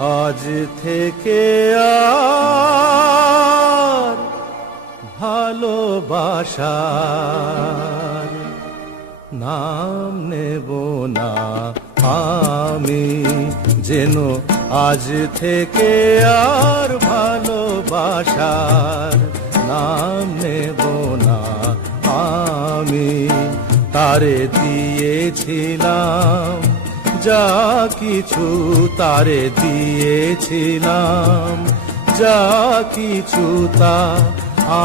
আজ থেকে আর ভালোবাসার নাম নেব না আমি, যেন আজ থেকে আর ভালোবাসার নাম নেব না আমি। তারে দিয়েছিলাম যা কিছু, তারে দিয়েছিলাম যা কিছু, তা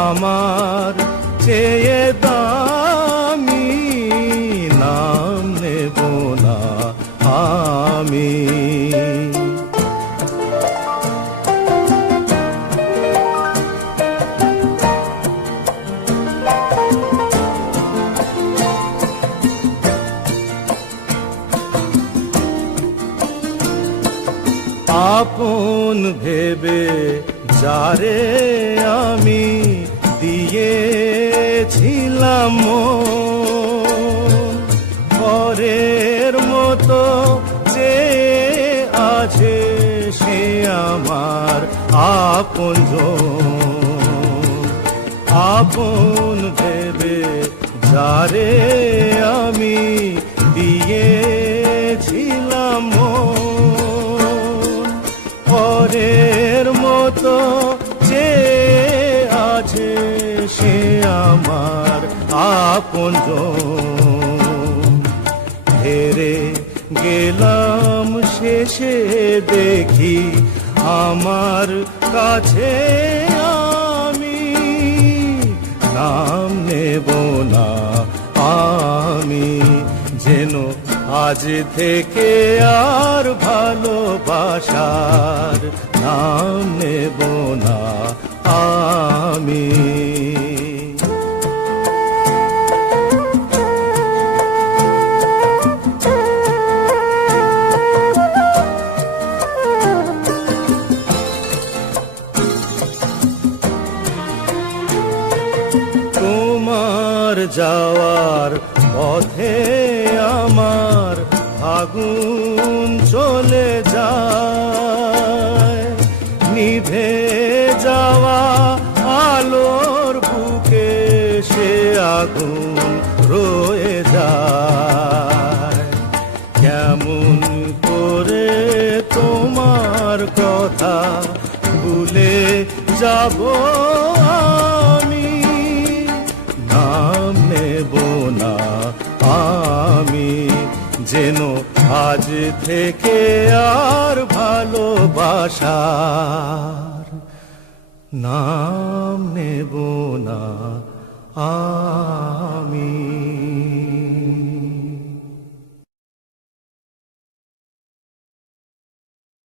আমার চেয়ে দামি, নাম নেব না আমি। আপন ভেবে যারে আমি দিয়েছিলাম পরের মতো যে আছে সে আমার আপনজন। আপন ভেবে যারে আমি দিয়েছিলাম পরের মতো যে আছে সে আমার আপনজন। হেরে গেলাম শেষে দেখি আমার কাছে আমি, নাম নেব না আমি, যেন আজ থেকে আর ভালোবাসার নাম নেব না আমি। তোমার যাওয়ার পথে আমার আগুন চলে যায়, নিভে যাওয়া আলোর বুকে সে আগুন রয়ে যায়। কেমন করে তোমার কথা ভুলে যাব আমি, নাম নেব না আমি, যেন আজ থেকে আর ভালোবাসার নাম নেব না